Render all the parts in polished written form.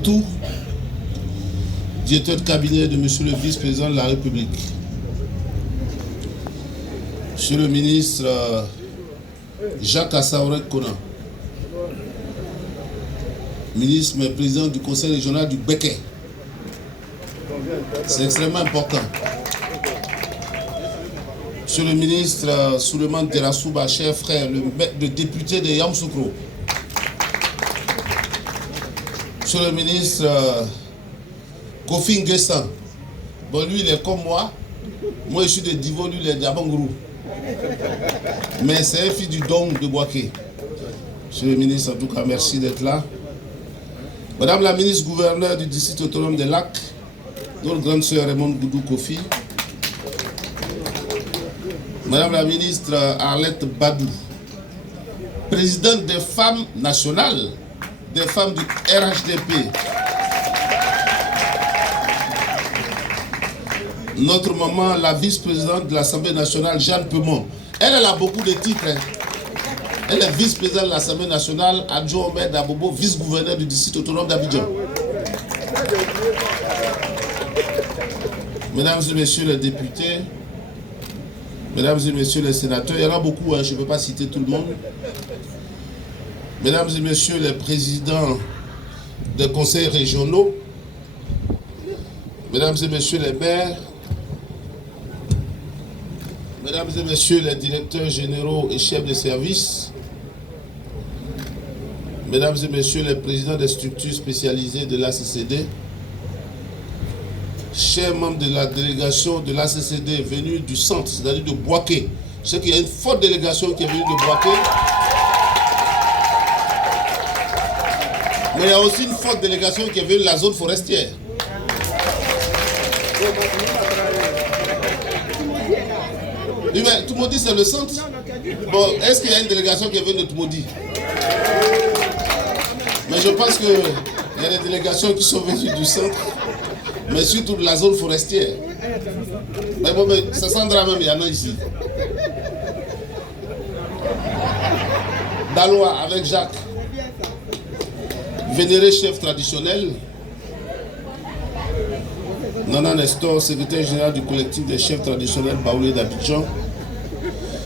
Tout directeur de cabinet de Monsieur le vice-président de la République, Monsieur le ministre Jacques Assaoret Kona, ministre mais président du conseil régional du Béquet. C'est extrêmement important. Monsieur le ministre Souleymane Derassouba, cher frère, le député de Yamoussoukro. Monsieur le ministre Kofi Nguessan, bon lui il est comme moi je suis de Divo, lui il est d'Abangourou. Mais c'est un fils du Dong de Boaké. Monsieur le ministre, en tout cas merci d'être là. Madame la ministre gouverneure du district autonome des Lacs, notre grande sœur Raymond Goudou Kofi. Madame la ministre Arlette Badou, présidente des femmes nationales, des femmes du RHDP. Notre maman, la vice-présidente de l'Assemblée nationale, Jeanne Peumont. Elle a beaucoup de titres. Elle est vice-présidente de l'Assemblée nationale, adjoint au maire d'Abobo, vice-gouverneur du district autonome d'Abidjan. Mesdames et messieurs les députés, mesdames et messieurs les sénateurs, il y en a beaucoup, je ne peux pas citer tout le monde. Mesdames et messieurs les présidents des conseils régionaux, mesdames et messieurs les maires, mesdames et messieurs les directeurs généraux et chefs de service, mesdames et messieurs les présidents des structures spécialisées de l'ACCD, chers membres de la délégation de l'ACCD venue du centre, c'est-à-dire de Boaké. Je sais qu'il y a une forte délégation qui est venue de Boaké. Mais il y a aussi une forte délégation qui est venue de la zone forestière. Oui, mais Toumoudi, c'est le centre. Bon, est-ce qu'il y a une délégation qui est venue de Toumoudi? Mais je pense qu'il y a des délégations qui sont venues du centre, mais surtout de la zone forestière. Mais bon, mais ça s'endra même, il y en a ici. Daloa avec Jacques. Vénéré chef traditionnel, Nana Nestor, secrétaire général du collectif des chefs traditionnels Baoulé d'Abidjan,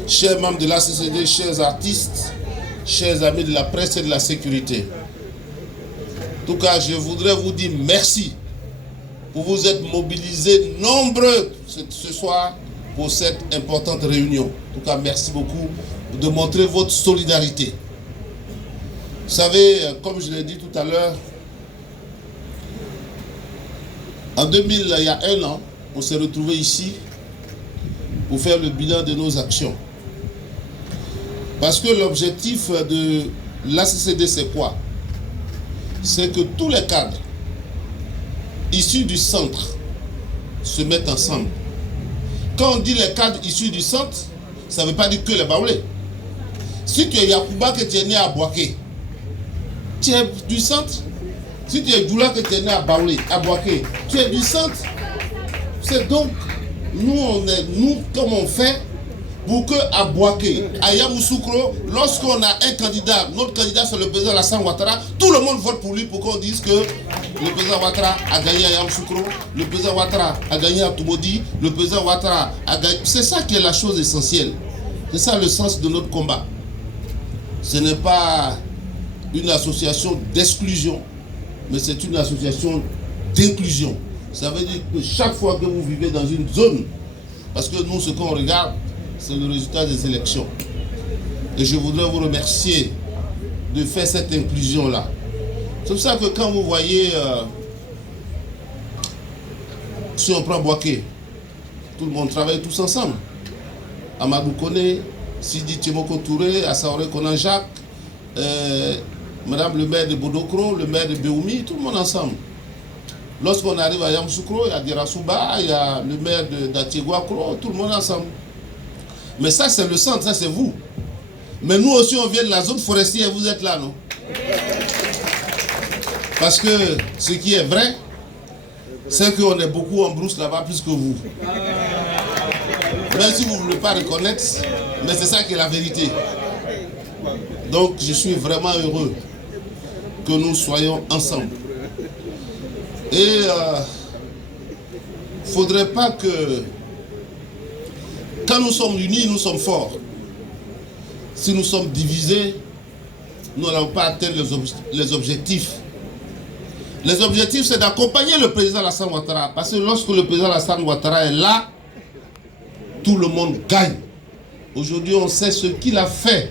chers membres de l'ACCD, chers artistes, chers amis de la presse et de la sécurité. En tout cas, je voudrais vous dire merci pour vous être mobilisés nombreux ce soir pour cette importante réunion. En tout cas, merci beaucoup de montrer votre solidarité. Vous savez, comme je l'ai dit tout à l'heure, en 2000, il y a un an, on s'est retrouvés ici pour faire le bilan de nos actions. Parce que l'objectif de l'ACCD, c'est quoi? C'est que tous les cadres issus du centre se mettent ensemble. Quand on dit les cadres issus du centre, ça ne veut pas dire que les Baoulés. Si tu es Yakouba que tu es né à Boaké, tu es du centre. Si tu es Djoula que tu es né à Boaké, tu es du centre. C'est donc, nous, comme on fait, pour que à Boaké, à Yamoussoukro, lorsqu'on a un candidat, notre candidat c'est le président Alassane Ouattara, tout le monde vote pour lui pour qu'on dise que le président Ouattara a gagné à Yamoussoukro, le président Ouattara a gagné à Toumoudi, le président Ouattara a gagné. C'est ça qui est la chose essentielle. C'est ça le sens de notre combat. Ce n'est pas une association d'exclusion, mais c'est une association d'inclusion. Ça veut dire que chaque fois que vous vivez dans une zone, parce que nous, ce qu'on regarde, c'est le résultat des élections. Et je voudrais vous remercier de faire cette inclusion-là. C'est pour ça que quand vous voyez, si on prend Boaké, tout le monde travaille tous ensemble. Amadou Kone, Sidi Tchemoko Touré, Assaoret Kona Jacques, Madame le maire de Bodokro, le maire de Béoumi, tout le monde ensemble. Lorsqu'on arrive à Yamoussoukro, il y a Derassouba, il y a le maire d'Atiegouakro, tout le monde ensemble. Mais ça, c'est le centre, ça, c'est vous. Mais nous aussi, on vient de la zone forestière, vous êtes là, non? Parce que ce qui est vrai, c'est qu'on est beaucoup en brousse là-bas, plus que vous. Même si vous ne voulez pas reconnaître, mais c'est ça qui est la vérité. Donc, je suis vraiment heureux que nous soyons ensemble. Et il ne faudrait pas que, quand nous sommes unis, nous sommes forts. Si nous sommes divisés, nous n'allons pas atteindre les objectifs. Les objectifs, c'est d'accompagner le président Alassane Ouattara. Parce que lorsque le président Alassane Ouattara est là, tout le monde gagne. Aujourd'hui, on sait ce qu'il a fait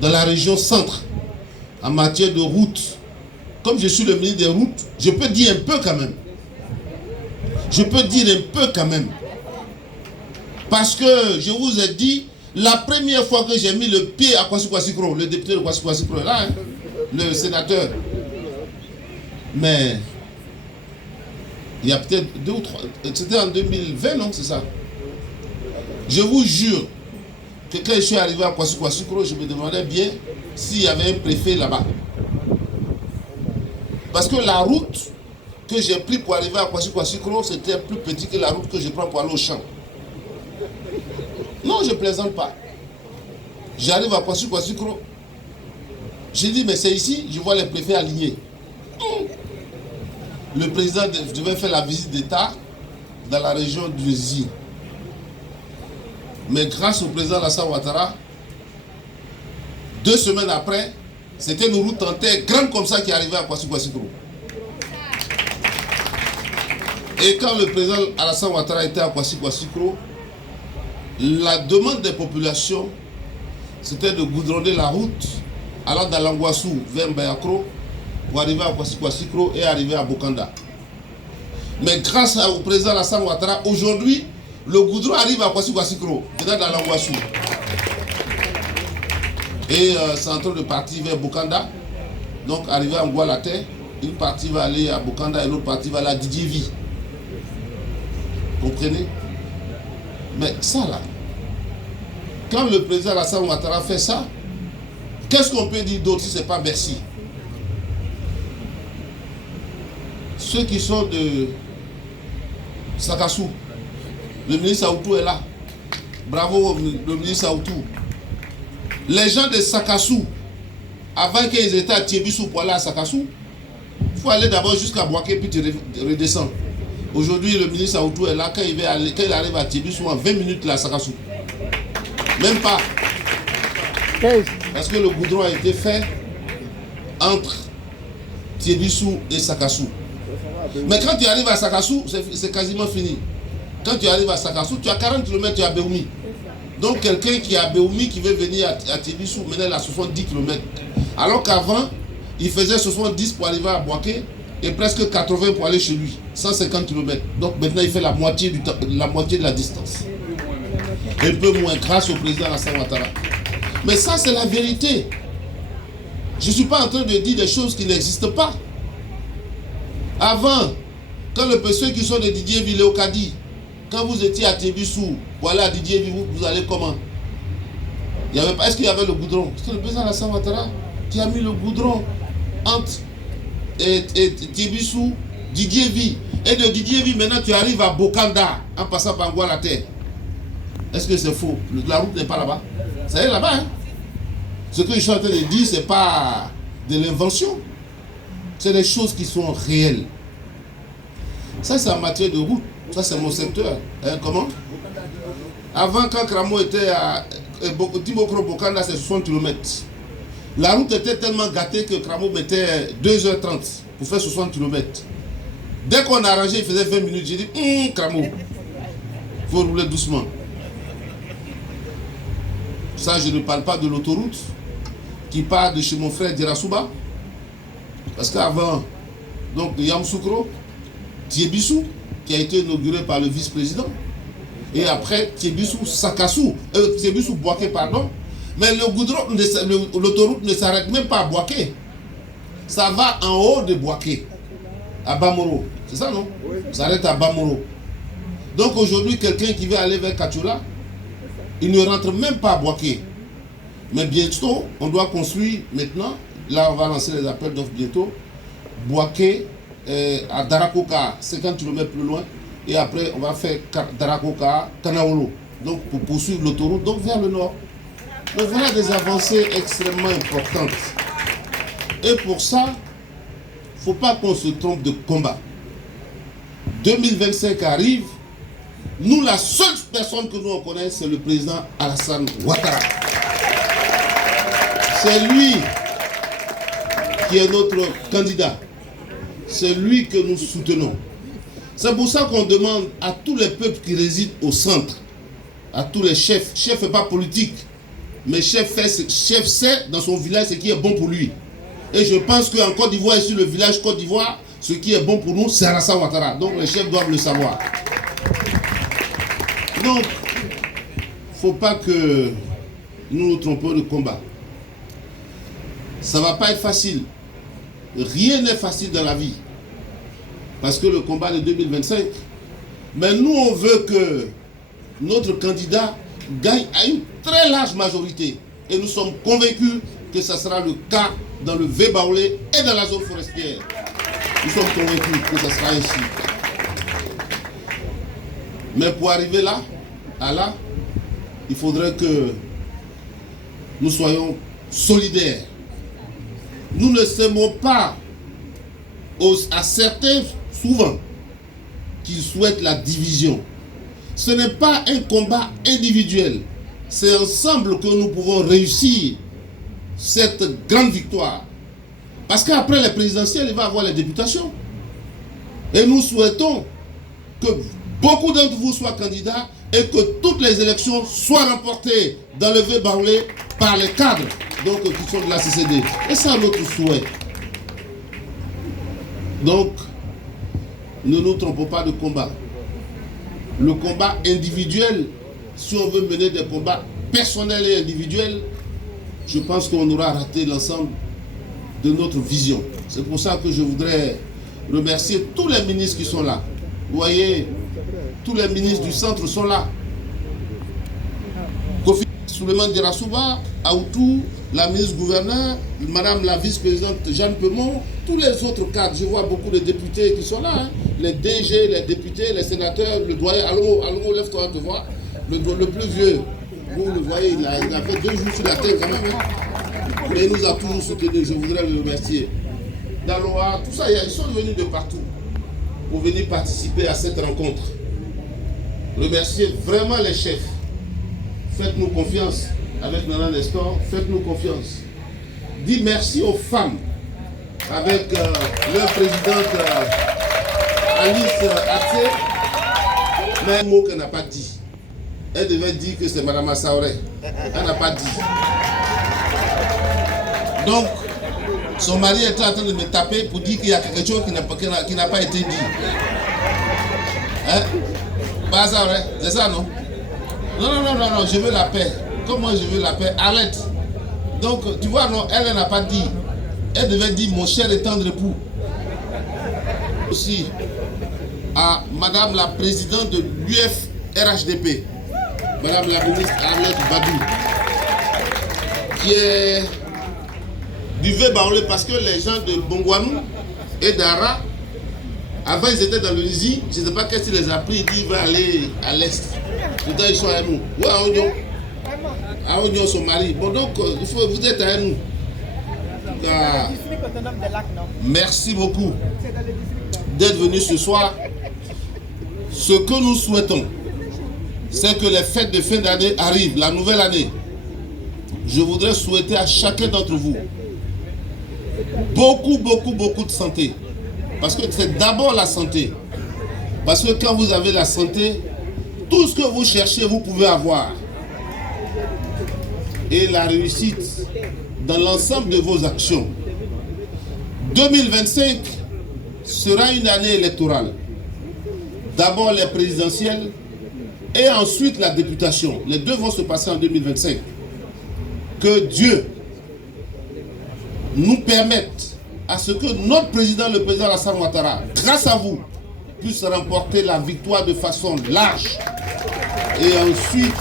dans la région centre en matière de routes. Comme je suis le ministre des routes, je peux dire un peu quand même. Je peux dire un peu quand même. Parce que je vous ai dit, la première fois que j'ai mis le pied à Kwasi Kouassikro, le député de Kwasi Kouassikro est là, hein, le sénateur. Mais il y a peut-être 2 ou 3, c'était en 2020, non, c'est ça. Je vous jure que quand je suis arrivé à Kwasi Kouassikro, je me demandais bien s'il y avait un préfet là-bas. Parce que la route que j'ai prise pour arriver à Kwasi Kouassikro, c'était plus petit que la route que je prends pour aller au champ. Non, je ne plaisante pas. J'arrive à Kwasi Kouassikro. J'ai dit, mais c'est ici, je vois les préfets alignés. Le président devait faire la visite d'État dans la région du Zi. Mais grâce au président Alassane Ouattara, 2 semaines après, c'était une route en terre grande comme ça qui arrivait à Kwasi Kouassikro. Et quand le président Alassane Ouattara était à Kwasi Kouassikro, la demande des populations, c'était de goudronner la route allant d'Alangouassou vers Mbayakro pour arriver à Kwasi Kouassikro et arriver à Bokanda. Mais grâce au président Alassane Ouattara, aujourd'hui, le goudron arrive à Kwasi Kouassikro, venant d'Alangouassou. Et c'est en train de partir vers Bokanda. Donc, arrivé à Ngoualate, une partie va aller à Bokanda et l'autre partie va aller à Didievi. Comprenez? Mais ça là, quand le président Alassane Ouattara fait ça, qu'est-ce qu'on peut dire d'autre si ce n'est pas merci? Ceux qui sont de Sakassou, le ministre Aoutou est là. Bravo le ministre Aoutou. Les gens de Sakassou, avant qu'ils étaient à Tiébissou pour aller à Sakassou, il faut aller d'abord jusqu'à Boaké puis tu redescends. Aujourd'hui, le ministre Aoutou est là. Quand il arrive à Tiébissou, en 20 minutes, là, à Sakassou. Même pas. Parce que le goudron a été fait entre Tiébissou et Sakassou. Mais quand tu arrives à Sakassou, c'est quasiment fini. Quand tu arrives à Sakassou, tu as 40 km, tu es à Béoumi. Donc quelqu'un qui est à Béoumi, qui veut venir à Tiébissou, maintenant il a 70 km. Alors qu'avant, il faisait 70 pour arriver à Boaké et presque 80 pour aller chez lui. 150 km. Donc maintenant il fait la moitié de la distance. Un peu moins grâce au président Alassane Ouattara. Mais ça c'est la vérité. Je ne suis pas en train de dire des choses qui n'existent pas. Avant, quand ceux qui sont de Didierville et Okadi, quand vous étiez à Tiébissou, voilà à Didierville, vous allez comment? Est-ce qu'il y avait le goudron? C'est le président Alassane Ouattara qui a mis le goudron entre Tiébissou, Didierville. Et de Didierville, maintenant tu arrives à Bokanda en passant par Ngoualate. Est-ce que c'est faux? La route n'est pas là-bas. Ça y est là-bas. Hein? Ce que je suis en train de dire, ce n'est pas de l'invention. C'est des choses qui sont réelles. Ça, c'est en matière de route. Ça, c'est mon secteur. Hein, comment? Avant, quand Kramo était à Timokro Bokanda, c'est 60 km. La route était tellement gâtée que Kramo mettait 2h30 pour faire 60 km. Dès qu'on a arrangé, il faisait 20 minutes. J'ai dit, Kramo, il faut rouler doucement. Ça, je ne parle pas de l'autoroute qui part de chez mon frère Dirasouba. Parce qu'avant, donc de Yamoussoukro, Tiébissou, qui a été inauguré par le vice-président. Et après, Tiébissou Boaké, pardon. Mais le goudron, l'autoroute ne s'arrête même pas à Boaké. Ça va en haut de Boaké, à Bamoro. C'est ça, non? Oui. Ça s'arrête à Bamoro. Donc aujourd'hui, quelqu'un qui veut aller vers Kachula, il ne rentre même pas à Boaké. Mais bientôt, on doit construire maintenant. Là, on va lancer les appels d'offres bientôt. Boaké à Darakoka, 50 km plus loin. Et après, on va faire Darakoka, Kanaolo. Donc, pour poursuivre l'autoroute, donc vers le nord. Donc, voilà des avancées extrêmement importantes. Et pour ça, il ne faut pas qu'on se trompe de combat. 2025 arrive. Nous, la seule personne que nous on connaît, c'est le président Alassane Ouattara. C'est lui qui est notre candidat. C'est lui que nous soutenons. C'est pour ça qu'on demande à tous les peuples qui résident au centre, à tous les chefs. Chef n'est pas politique, mais chef sait dans son village ce qui est bon pour lui. Et je pense qu'en Côte d'Ivoire, et sur le village Côte d'Ivoire, ce qui est bon pour nous, c'est Alassane Ouattara. Donc les chefs doivent le savoir. Donc, il ne faut pas que nous nous trompions de combat. Ça ne va pas être facile. Rien n'est facile dans la vie. Parce que le combat de 2025, mais nous on veut que notre candidat gagne à une très large majorité. Et nous sommes convaincus que ce sera le cas dans le Vébaolé et dans la zone forestière. Nous sommes convaincus que ce sera ainsi. Mais pour arriver là, il faudrait que nous soyons solidaires. Nous ne s'aimons pas à certains, souvent, qui souhaitent la division. Ce n'est pas un combat individuel. C'est ensemble que nous pouvons réussir cette grande victoire. Parce qu'après les présidentielles, il va y avoir les députations. Et nous souhaitons que beaucoup d'entre vous soient candidats et que toutes les élections soient remportées dans le Vébaolé par les cadres donc, qui sont de la CCD. Et c'est notre souhait. Donc, ne nous trompons pas de combat. Le combat individuel, si on veut mener des combats personnels et individuels, je pense qu'on aura raté l'ensemble de notre vision. C'est pour ça que je voudrais remercier tous les ministres qui sont là. Vous voyez, tous les ministres du centre sont là. Kofi Souleymane Dirassouba, Aoutou, la ministre-gouverneur, madame la vice-présidente Jeanne Pemont, tous les autres cadres, je vois beaucoup de députés qui sont là, hein. Les DG, les députés, les sénateurs, le doyen, allô, lève-toi, te voir. Le plus vieux, vous le voyez, il a fait 2 jours sur la tête quand même. Hein. Mais il nous a toujours soutenus, je voudrais le remercier. Daloa, tout ça, ils sont venus de partout pour venir participer à cette rencontre. Remercier vraiment les chefs. Faites-nous confiance. Avec Nana Nestor, faites-nous confiance. Dis merci aux femmes avec leur présidente Alice Atsé. Mais un mot qu'elle n'a pas dit. Elle devait dire que c'est Madame Assaoré. Elle n'a pas dit. Donc, son mari était en train de me taper pour dire qu'il y a quelque chose qui n'a pas été dit. Hein? Pas ça, ouais? C'est ça, non? Non, je veux la paix. Comme moi je veux la paix, arrête. Donc, tu vois, non, elle n'a pas dit. Elle devait dire mon cher et tendre époux. Aussi à Madame la présidente de l'UFRHDP, Madame la ministre Arlette Badou, qui est du Vébaolé parce que les gens de Bongwanou et d'Ara, avant ils étaient dans le Nizi, je ne sais pas qu'est-ce qui les a pris, ils veulent aller à l'est. Pourtant ils sont à nous. Ouais, à Oignon. À Oignon, son mari. Bon, donc, vous êtes à nous. Merci beaucoup d'être venu ce soir. Ce que nous souhaitons, c'est que les fêtes de fin d'année arrivent, la nouvelle année. Je voudrais souhaiter à chacun d'entre vous beaucoup de santé. Parce que c'est d'abord la santé. Parce que quand vous avez la santé, tout ce que vous cherchez, vous pouvez avoir. Et la réussite dans l'ensemble de vos actions. 2025 sera une année électorale. D'abord les présidentielles et ensuite la députation. Les deux vont se passer en 2025. Que Dieu nous permette à ce que notre président, le président Alassane Ouattara, grâce à vous, puisse remporter la victoire de façon large. Et ensuite,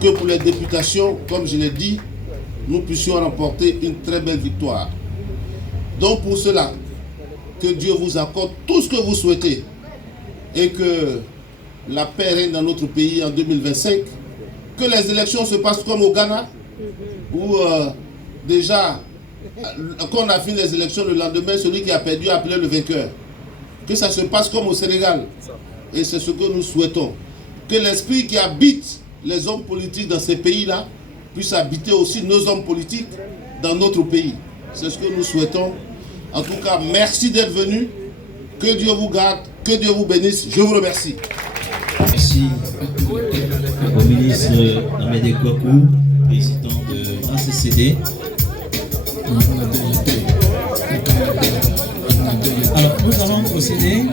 que pour les députations, comme je l'ai dit, nous puissions remporter une très belle victoire. Donc pour cela, que Dieu vous accorde tout ce que vous souhaitez et que la paix règne dans notre pays en 2025, que les élections se passent comme au Ghana, où déjà quand on a fini les élections, le lendemain, celui qui a perdu a appelé le vainqueur. Que ça se passe comme au Sénégal. Et c'est ce que nous souhaitons. Que l'esprit qui habite les hommes politiques dans ces pays-là puisse habiter aussi nos hommes politiques dans notre pays. C'est ce que nous souhaitons. En tout cas, merci d'être venu. Que Dieu vous garde, que Dieu vous bénisse. Je vous remercie. Merci au ministre Amédée Kouakou, président de l'ACCD. Alors, nous allons procéder